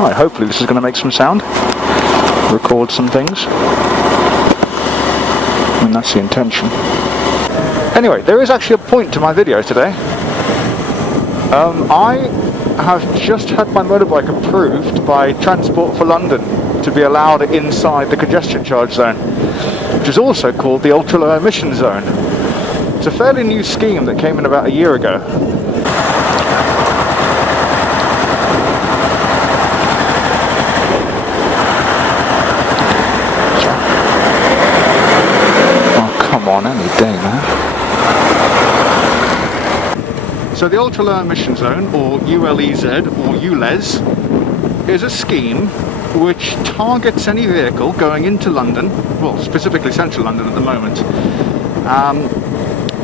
Alright, hopefully this is going to make some sound. Record some things. I mean, that's the intention. Anyway, there is actually a point to my video today. I have just had my motorbike approved by Transport for London to be allowed inside the congestion charge zone, which is also called the Ultra Low Emission Zone. It's a fairly new scheme that came in about a year ago. Oh, come on, any day, man. So the Ultra Low Emission Zone, or ULEZ, or ULEZ, is a scheme which targets any vehicle going into London, well, specifically central London at the moment,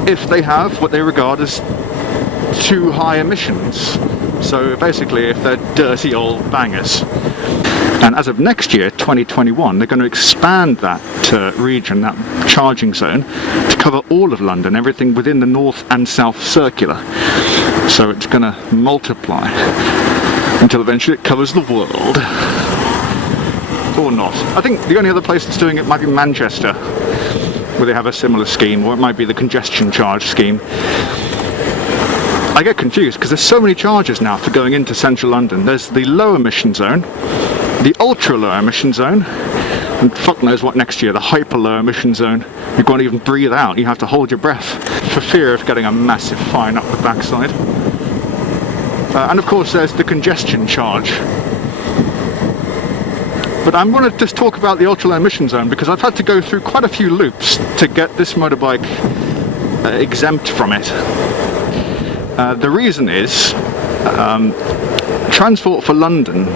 if they have what they regard as too high emissions. So basically, if they're dirty old bangers. And as of next year, 2021, they're going to expand that region, that charging zone, to cover all of London, everything within the north and south circular. So it's going to multiply until eventually it covers the world. Or not. I think the only other place that's doing it might be Manchester, where they have a similar scheme, or it might be the congestion charge scheme. I get confused because there's so many charges now for going into central London. There's the low emission zone, the ultra low emission zone, and fuck knows what next year, the hyper low emission zone. You can't even breathe out, you have to hold your breath for fear of getting a massive fine up the backside. And of course there's the congestion charge. But I'm going to just talk about the ultra low emission zone because I've had to go through quite a few loops to get this motorbike exempt from it. The reason is Transport for London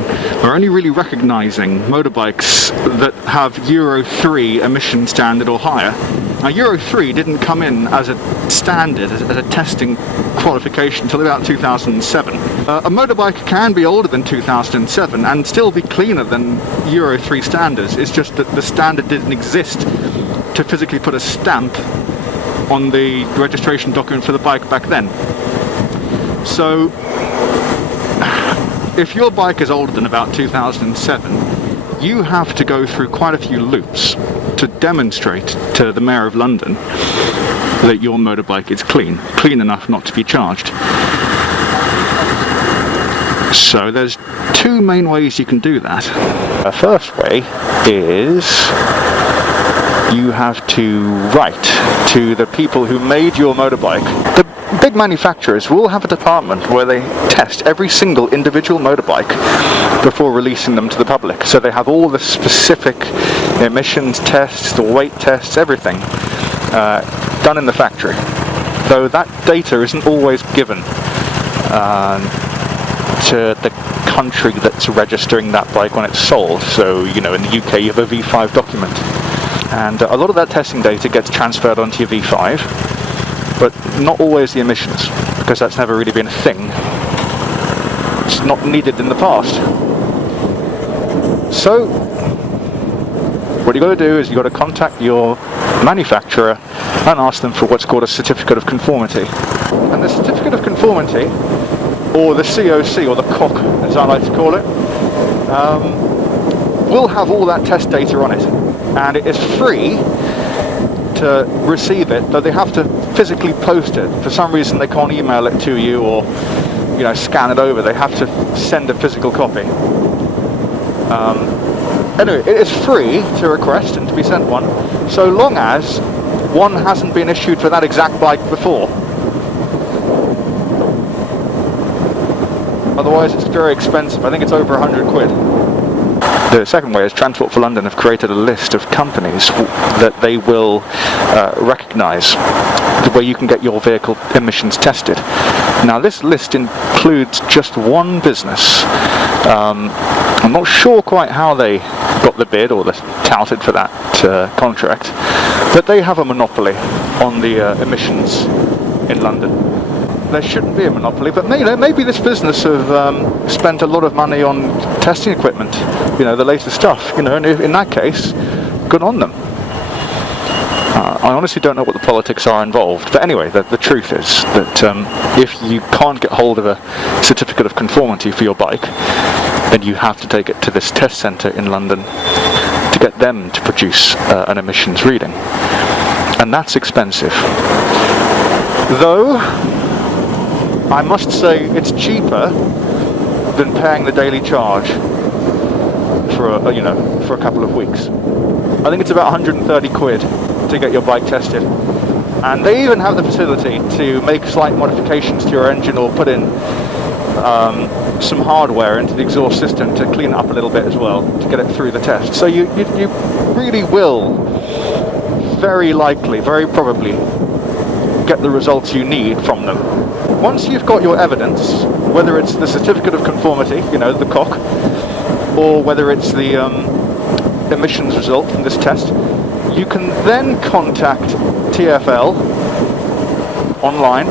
are only really recognising motorbikes that have Euro 3 emission standard or higher. Now Euro 3 didn't come in as a standard, as a testing qualification until about 2007. A motorbike can be older than 2007 and still be cleaner than Euro 3 standards. It's just that the standard didn't exist to physically put a stamp on the registration document for the bike back then. So if your bike is older than about 2007, you have to go through quite a few loops to demonstrate to the Mayor of London that your motorbike is clean enough not to be charged. So there's two main ways you can do that. The first way is you have to write to the people who made your motorbike. The big manufacturers will have a department where they test every single individual motorbike before releasing them to the public. So they have all the specific emissions tests, the weight tests, everything done in the factory. Though that data isn't always given to the country that's registering that bike when it's sold. So, you know, in the UK you have a V5 document. And a lot of that testing data gets transferred onto your V5. But not always the emissions, because that's never really been a thing. It's not needed in the past. So, what you got to do is you got to contact your manufacturer and ask them for what's called a certificate of conformity. And the certificate of conformity, or the COC, or the COC as I like to call it, will have all that test data on it. And it is free to receive it, though they have to physically post it. For some reason they can't email it to you or, you know, scan it over. They have to send a physical copy. Anyway, it is free to request and to be sent one, so long as one hasn't been issued for that exact bike before. Otherwise it's very expensive. I think it's over 100 quid. The second way is Transport for London have created a list of companies that they will recognise where you can get your vehicle emissions tested. Now this list includes just one business. I'm not sure quite how they got the bid or the touted for that contract, but they have a monopoly on the emissions in London. There shouldn't be a monopoly, but maybe this business have spent a lot of money on testing equipment, you know, the latest stuff, you know, and in that case, good on them. I honestly don't know what the politics are involved, but anyway, the truth is that if you can't get hold of a certificate of conformity for your bike, then you have to take it to this test centre in London to get them to produce an emissions reading. And that's expensive. Though, I must say it's cheaper than paying the daily charge for a couple of weeks. I think it's about 130 quid to get your bike tested. And they even have the facility to make slight modifications to your engine or put in some hardware into the exhaust system to clean it up a little bit as well to get it through the test. So you really will very likely, very probably get the results you need from them. Once you've got your evidence, whether it's the certificate of conformity, the COC, or whether it's the emissions result from this test, you can then contact TfL online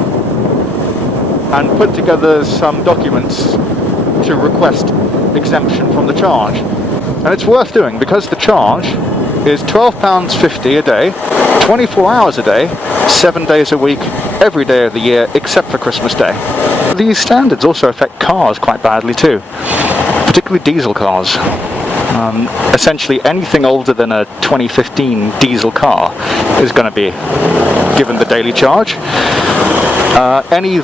and put together some documents to request exemption from the charge. And it's worth doing because the charge is £12.50 a day, 24 hours a day, 7 days a week, every day of the year except for Christmas Day. These standards also affect cars quite badly too, particularly diesel cars. Essentially anything older than a 2015 diesel car is going to be given the daily charge. Any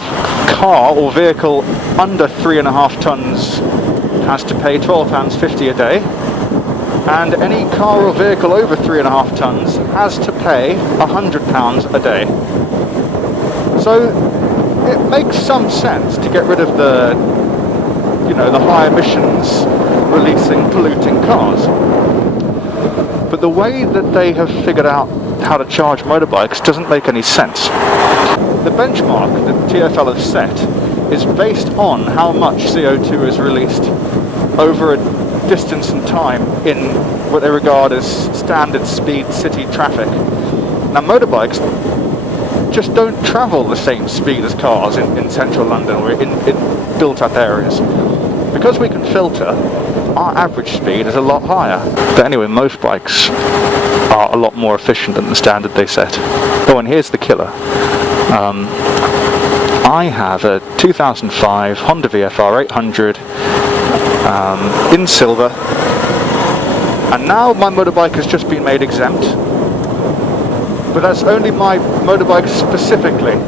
car or vehicle under 3.5 tons has to pay £12.50 a day, and any car or vehicle over 3.5 tons has to pay £100 a day. So it makes some sense to get rid of the high emissions releasing polluting cars. But the way that they have figured out how to charge motorbikes doesn't make any sense. The benchmark that TfL has set is based on how much CO2 is released over a distance and time in what they regard as standard speed city traffic. Now motorbikes just don't travel the same speed as cars in central London or in built up areas. Because we can filter, our average speed is a lot higher. But anyway, most bikes are a lot more efficient than the standard they set. Oh, and here's the killer. I have a 2005 Honda VFR 800 in silver, and now my motorbike has just been made exempt. But that's only my motorbike specifically.